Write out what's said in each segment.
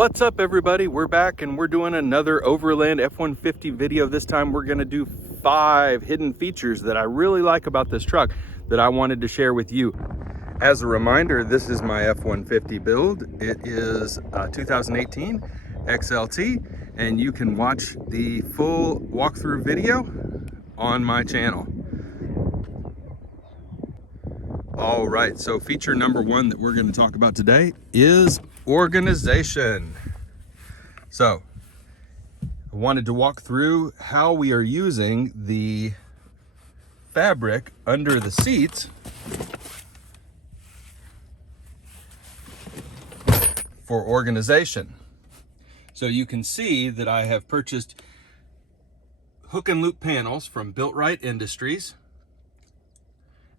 What's up, everybody? We're back and we're doing another Overland F150 video. This time we're going to do 5 hidden features that I really like about this truck that I wanted to share with you. As a reminder, this is my F150 build. It is 2018 XLT, and you can watch the full walkthrough video on my channel. All right, so feature number 1 that we're going to talk about today is organization. So I wanted to walk through how we are using the fabric under the seats for organization. So you can see that I have purchased hook and loop panels from Built Right Industries.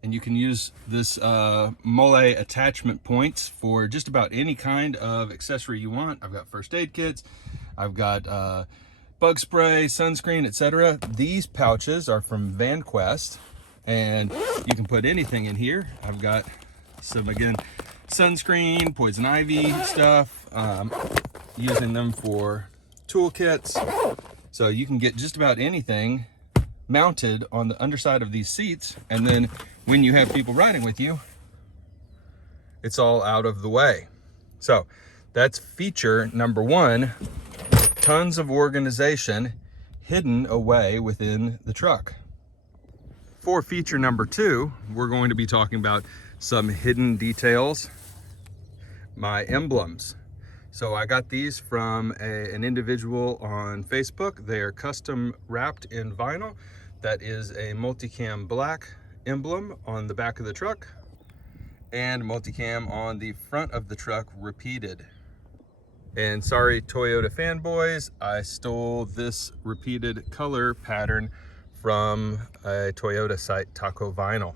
And you can use this mole attachment points for just about any kind of accessory you want. I've got first aid kits, I've got bug spray, sunscreen, etc. These pouches are from VanQuest, and you can put anything in here. I've got some, again, sunscreen, poison ivy stuff, using them for toolkits. So you can get just about anything mounted on the underside of these seats, and then when you have people riding with you, it's all out of the way. So that's feature number 1, tons of organization hidden away within the truck. For feature number 2, we're going to be talking about some hidden details, my emblems. So I got these from an individual on Facebook. They are custom wrapped in vinyl. That is a multicam black emblem on the back of the truck and multicam on the front of the truck repeated. And sorry, Toyota fanboys, I stole this repeated color pattern from a Toyota site, Taco Vinyl.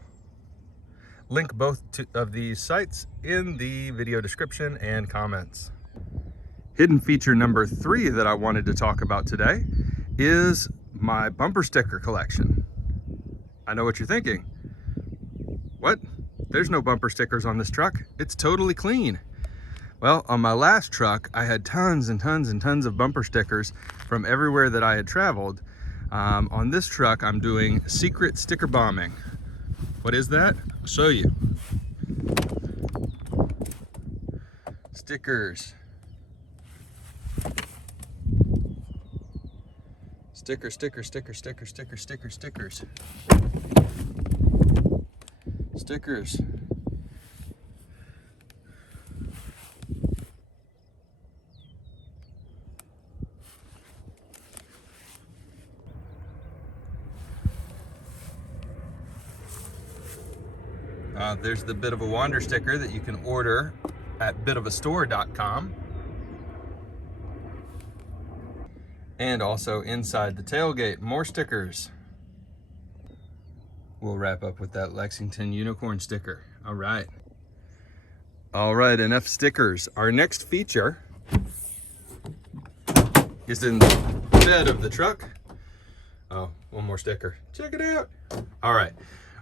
Link both of these sites in the video description and comments. Hidden feature number 3 that I wanted to talk about today is my bumper sticker collection. I know what you're thinking. What? There's no bumper stickers on this truck. It's totally clean. Well, on my last truck, I had tons and tons and tons of bumper stickers from everywhere that I had traveled. On this truck, I'm doing secret sticker bombing. What is that? I'll show you. Stickers. Sticker, sticker, sticker, sticker, sticker, sticker, stickers. Stickers. There's the Bit of a Wander sticker that you can order at bitofastore.com. And also inside the tailgate, more stickers. We'll wrap up with that Lexington unicorn sticker. All right, enough stickers. Our next feature is in the bed of the truck. Oh, one more sticker. Check it out. All right,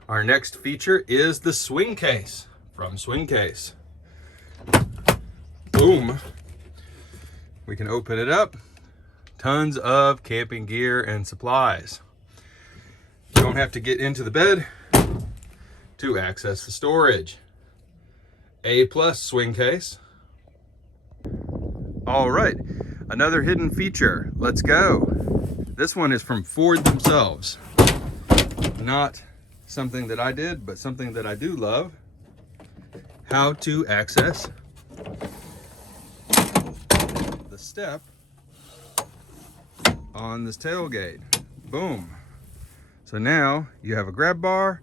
our next feature is the swing case from Swing Case. Boom. We can open it up. Tons of camping gear and supplies. You don't have to get into the bed to access the storage. A+ swing case. All right, another hidden feature. Let's go. This one is from Ford themselves. Not something that I did, but something that I do love. How to access the step on this tailgate. Boom. So now you have a grab bar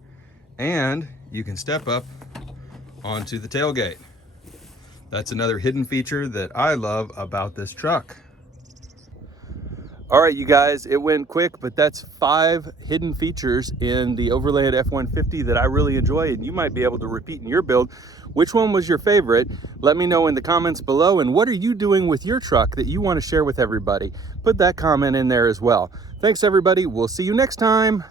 and you can step up onto the tailgate. That's another hidden feature that I love about this truck. All right, you guys, it went quick, but that's 5 hidden features in the Overland F150 that I really enjoy, and you might be able to repeat in your build. Which one was your favorite? Let me know in the comments below, and what are you doing with your truck that you want to share with everybody? Put that comment in there as well. Thanks, everybody. We'll see you next time.